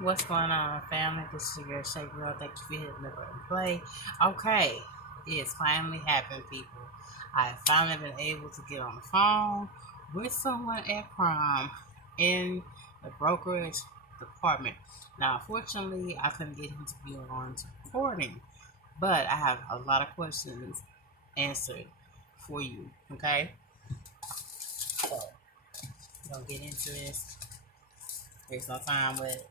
What's going on, family? This is your girl Shape World. Thank you for hitting the button play. Okay, it's finally happened, people. I have finally been able to get on the phone with someone at Prime in the brokerage department. Now, unfortunately, I couldn't get him to be on to recording, but I have a lot of questions answered for you. Okay, so we're gonna get into this. There's no time with it.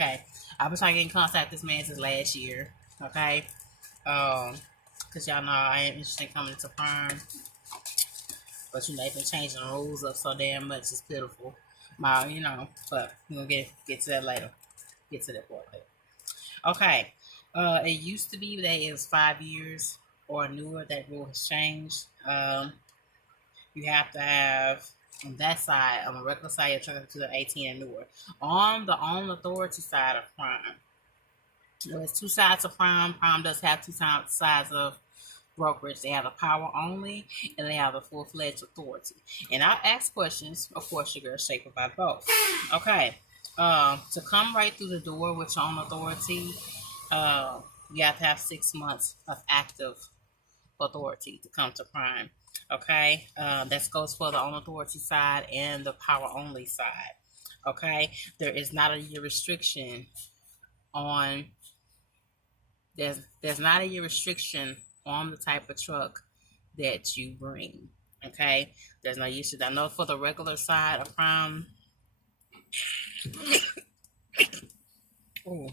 Okay. I've been trying to get in contact with this man since last year. Okay. Cause y'all know I am interested in coming to Prime. But you know they've been changing the rules up so damn much, it's pitiful. But we're gonna get to that later. Get to that part later. Okay. It used to be that it was 5 years or newer. That rule has changed. You have to have on that side, on the regular side, you're trying to 18 and newer. On the own authority side of Prime, there's two sides of Prime. Prime does have two sides of brokerage. They have the power only, and they have the full fledged authority. And I'll ask questions. Of course, your girl shaped about both. Okay. To come right through the door with your own authority, you have to have 6 months of active authority to come to Prime. Okay, that goes for the own authority side and the power only side. Okay, there is not a year restriction on there's not a year restriction on the type of truck that you bring. Okay, there's no use. I know for the regular side of Prime. Ooh.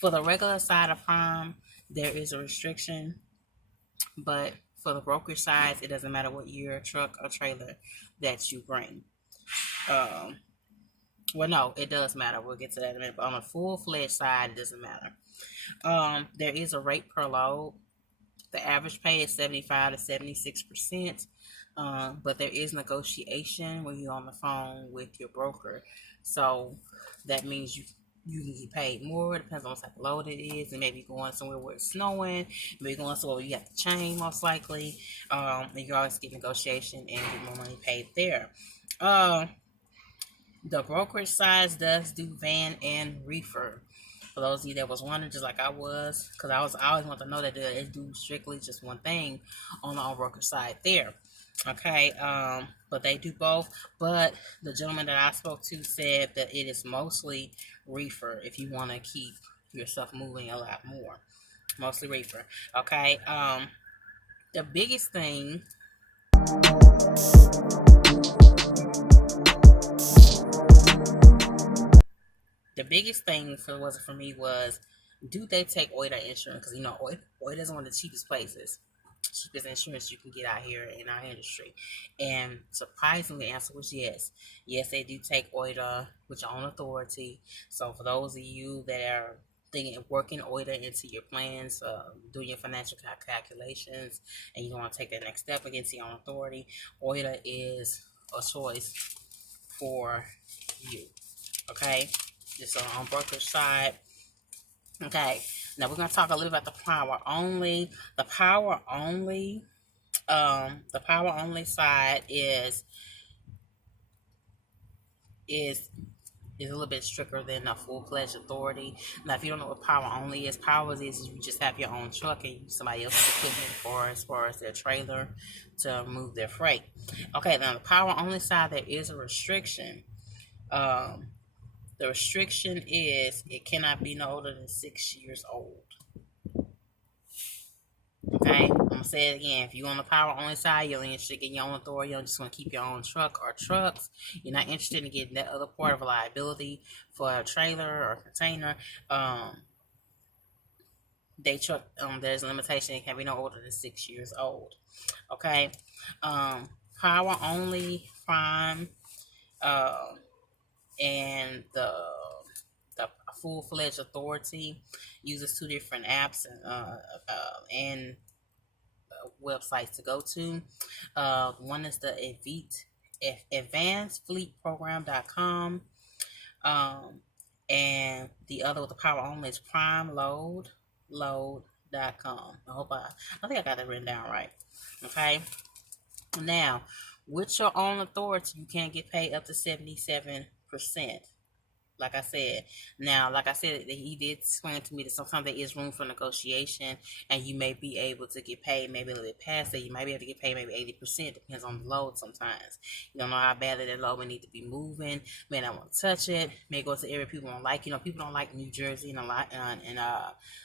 For the regular side of Prime, there is a restriction, but for the brokerage side, it doesn't matter what year truck or trailer that you bring. Well, no, it does matter. We'll get to that in a minute. But on a full-fledged side, it doesn't matter. There is a rate per load. The average pay is 75 to 76%. But there is negotiation when you're on the phone with your broker. So that means you can get paid more. It depends on what type of load it is. And maybe going somewhere where it's snowing. Maybe going somewhere where you have to chain, most likely. And you always get negotiation and get more money paid there. The brokerage side does do van and reefer. For those of you that was wondering, just like I was, because I always want to know that they do strictly just one thing on the brokerage side there. Okay, but they do both. But the gentleman that I spoke to said that it is mostly reefer if you want to keep yourself moving a lot more. Mostly reefer. Okay, the biggest thing. The biggest thing for me was, do they take OIDA insurance? Because OIDA is one of the cheapest places, cheapest insurance you can get out here in our industry. And surprisingly, the answer was yes. Yes, they do take OIDA with your own authority. So for those of you that are thinking of working OIDA into your plans, doing your financial calculations, and you want to take that next step against your own authority, OIDA is a choice for you. Okay, just on brokerage side. Okay, now we're gonna talk a little about the power only. The power only side is a little bit stricter than a full-fledged authority. Now, if you don't know what power only is, you just have your own truck and use somebody else's equipment as far as their trailer to move their freight. Okay, now the power only side, there is a restriction. The restriction is it cannot be no older than 6 years old. Okay, I'm gonna say it again. If you're on the power only side, you're only interested in getting your own authority. You just want to keep your own truck or trucks. You're not interested in getting that other part of a liability for a trailer or a container. There's a limitation. It can be no older than 6 years old. Okay, power only Prime, and the full-fledged authority uses two different apps and websites to go to. One is the advancedfleetprogram.com, and the other with the power only is primeload.com. I think I got that written down right. Okay, now with your own authority, you can get paid up to 77%. like I said. Now, like I said, he did explain to me that sometimes there is room for negotiation, and you may be able to get paid maybe a little bit past that. You might be able to get paid maybe 80%. Depends on the load sometimes. You don't know how badly that load may need to be moving. May not want to touch it. May go to area people don't like. People don't like New Jersey and a lot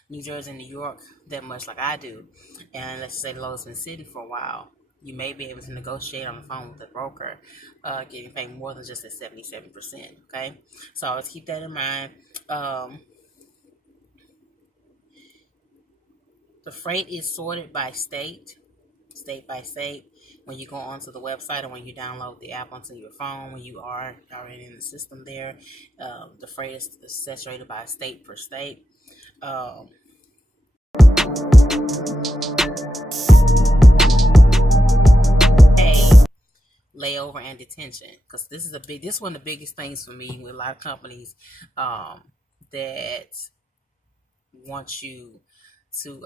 New Jersey and New York that much like I do. And let's say the load's been sitting for a while. You may be able to negotiate on the phone with the broker, getting paid more than just at 77%. Okay, so let's keep that in mind. The freight is sorted by state by state. When you go onto the website or when you download the app onto your phone, when you are already in the system there, the freight is saturated by state per state. Layover and detention, because this is one of the biggest things for me with a lot of companies that want you to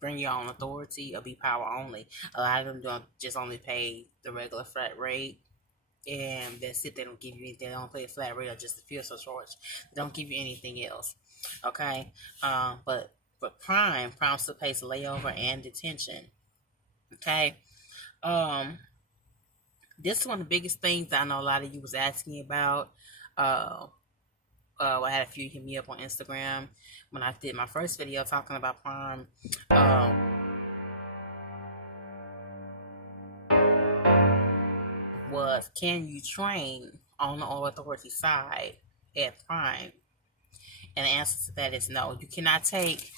bring your own authority or be power only. A lot of them don't just only pay the regular flat rate, and that's it. They don't give you anything. They don't pay a flat rate or just the fuel surcharge. They don't give you anything else. Okay, but Prime still pays layover and detention. Okay. This is one of the biggest things I know a lot of you was asking about. I had a few hit me up on Instagram when I did my first video talking about Prime. Was, can you train on the all authority side at Prime? And the answer to that is no. You cannot take,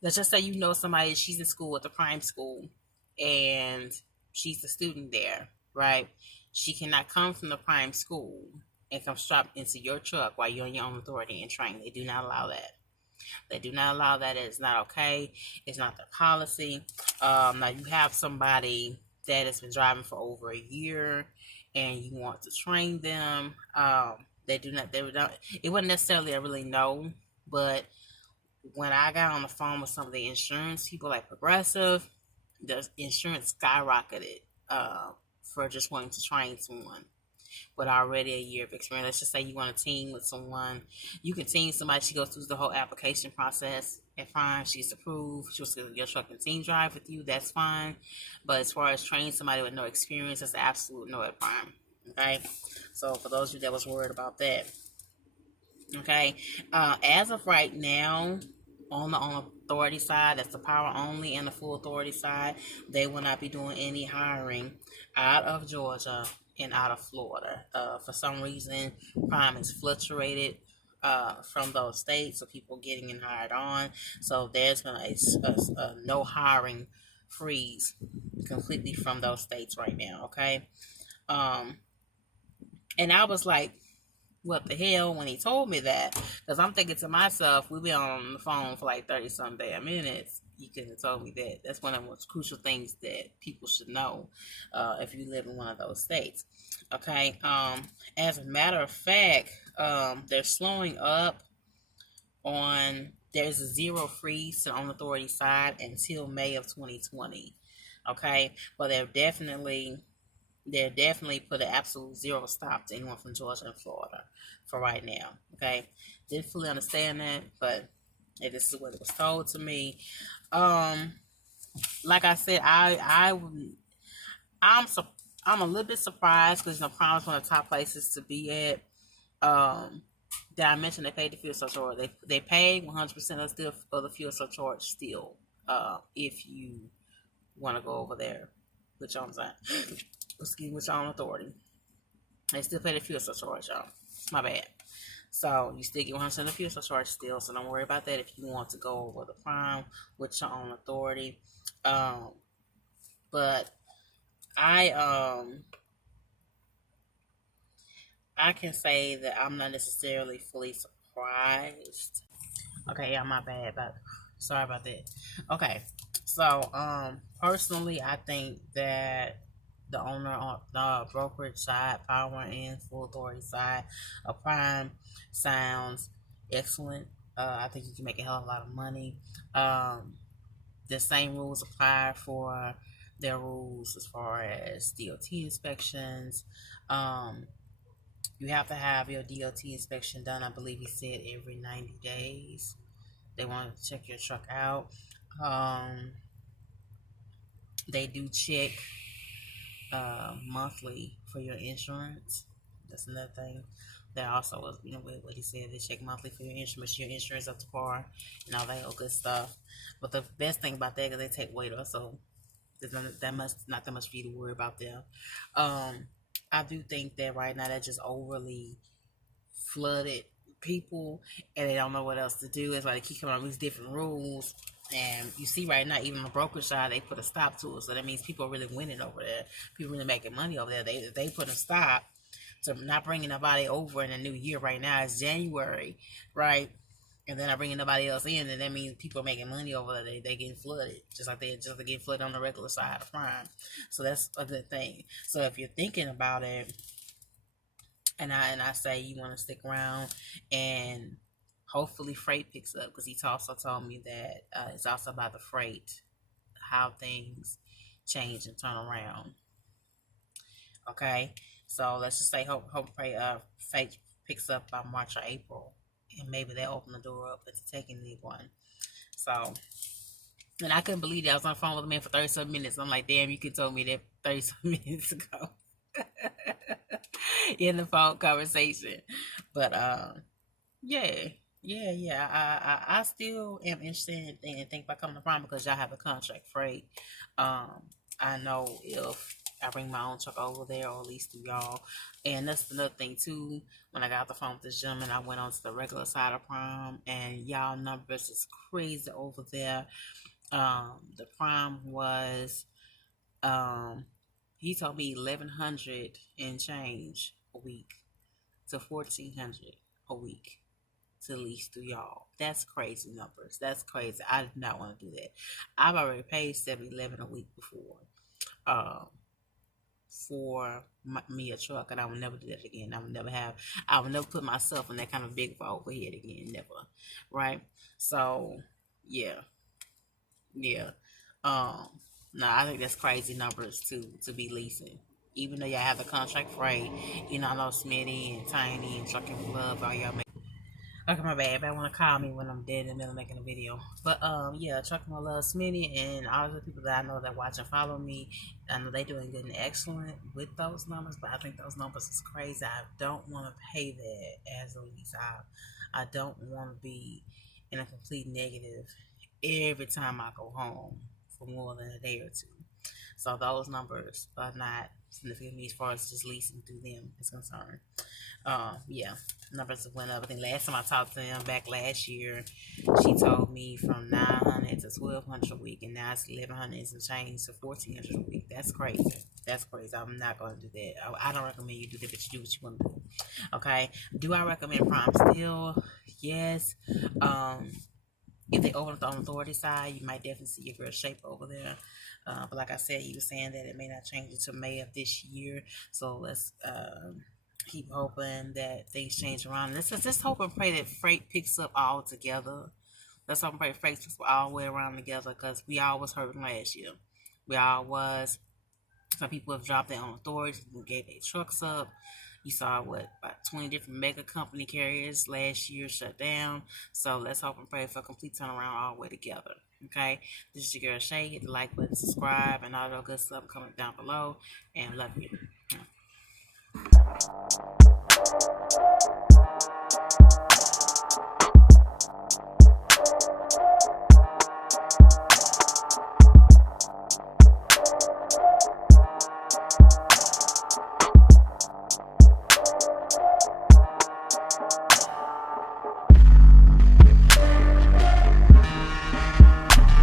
let's just say you know somebody, she's in school at the Prime school, and she's a student there, right? She cannot come from the Prime school and come strap into your truck while you're on your own authority and train. They do not allow that. They do not allow that. It's not okay. It's not their policy. Now you have somebody that has been driving for over a year and you want to train them. It wasn't necessarily a really no, but when I got on the phone with some of the insurance people like Progressive, the insurance skyrocketed for just wanting to train someone with already a year of experience. Let's just say you want to team with someone. You can team somebody. She goes through the whole application process and fine. She's approved. She'll do your truck and team drive with you. That's fine. But as far as training somebody with no experience, that's an absolute no at Prime. Okay? So for those of you that was worried about that. Okay? As of right now, on the authority side, that's the power only, and the full authority side, they will not be doing any hiring out of Georgia and out of Florida. For some reason, Prime is fluctuated from those states, so people getting in hired on. So there's been a no hiring freeze completely from those states right now. Okay, and I was like, what the hell when he told me that, because I'm thinking to myself, we've been on the phone for like 30 some damn minutes. You couldn't have told me that. That's one of the most crucial things that people should know if you live in one of those states. Okay. As a matter of fact, they're slowing up on, there's a zero freeze on the authority side until May of 2020. Okay, but they're definitely put an absolute zero stop to anyone from Georgia and Florida for right now. Okay, didn't fully understand that, but this is what it was told to me. Like I said, I'm a little bit surprised because Prime is one of the top places to be at. That I mentioned they paid the fuel surcharge. They pay 100% of the fuel surcharge still. If you want to go over there, which I'm saying. Excuse me, with your own authority. They still pay the fuel surcharge, y'all. My bad. So you still get 100% of the fuel surcharge still, so don't worry about that if you want to go over the Prime with your own authority. But I can say that I'm not necessarily fully surprised. Okay, yeah, my bad, but sorry about that. Okay, so personally, I think that the owner on the brokerage side, Power.Inc, full authority side of Prime sounds excellent. I think you can make a hell of a lot of money. The same rules apply for their rules as far as DOT inspections. You have to have your DOT inspection done. I believe he said every 90 days. They want to check your truck out. Um, they do check monthly for your insurance. That's another thing. That also was, what he said. They check monthly for your insurance up to par, and all that good stuff. But the best thing about that is they take weight off, so there's not that much for you to worry about them. I do think that right now they're just overly flooded people, and they don't know what else to do. It's like they keep coming up with these different rules. And you see right now, even on the brokerage side, they put a stop to it. So that means people are really winning over there. People really making money over there. They put a stop to not bringing nobody over in the new year. Right now it's January, right? And then I bringing nobody else in, and that means people are making money over there. They getting flooded, just like they get flooded on the regular side of Prime. So that's a good thing. So if you're thinking about it, and I say you want to stick around, and hopefully freight picks up, because he also told me that it's also about the freight, how things change and turn around. Okay, so let's just say hope pray freight picks up by March or April, and maybe they'll open the door up into taking the one. So, and I couldn't believe that I was on the phone with a man for 37 minutes. I'm like, damn, you could told me that 37 minutes ago. In the phone conversation. But I still am interested in think about coming to Prime, because y'all have a contract freight. I know if I bring my own truck over there, or at least through y'all. And that's another thing too. When I got off the phone with this gentleman, I went on to the regular side of Prime, and y'all numbers is crazy over there. The Prime was he told me 1,100 and change a week to 1,400 a week to lease through y'all. That's crazy numbers. That's crazy. I did not want to do that. I've already paid $711 a week before for me a truck, and I will never do that again. I will never put myself in that kind of big overhead again. Never. Right? So yeah. No, I think that's crazy numbers to be leasing. Even though y'all have the contract freight, I know Smitty and Tiny and Trucking Club, all y'all make. Okay, my bad. I want to call me when I'm dead in the middle of making a video. But Trucking with Love, Smitty, and all the people that I know that watch and follow me, I know they doing good and excellent with those numbers. But I think those numbers is crazy. I don't want to pay that as a lease. I don't want to be in a complete negative every time I go home for more than a day or two. So those numbers are not significant to me as far as just leasing through them is concerned. Numbers went up. I think last time I talked to them back last year, she told me from 900 to 1,200 a week, and now it's 1,100 and some change to 1,400 a week. That's crazy. That's crazy. I'm not going to do that. I don't recommend you do that, but you do what you want to do. Okay. Do I recommend Prime still? Yes. If they open up on the authority side, you might definitely see your girl Shape over there. But like I said, he was saying that it may not change until May of this year. So let's keep hoping that things change around. Let's just hope and pray that freight picks up all together. Let's hope and pray freight picks up all the way around together, because we all was hurting last year. We all was. Some people have dropped their own authorities and gave their trucks up. You saw about 20 different mega company carriers last year shut down. So let's hope and pray for a complete turnaround all the way together. Okay, this is your girl Shay. Hit the like button, subscribe, and all that good stuff. Comment down below, and love you.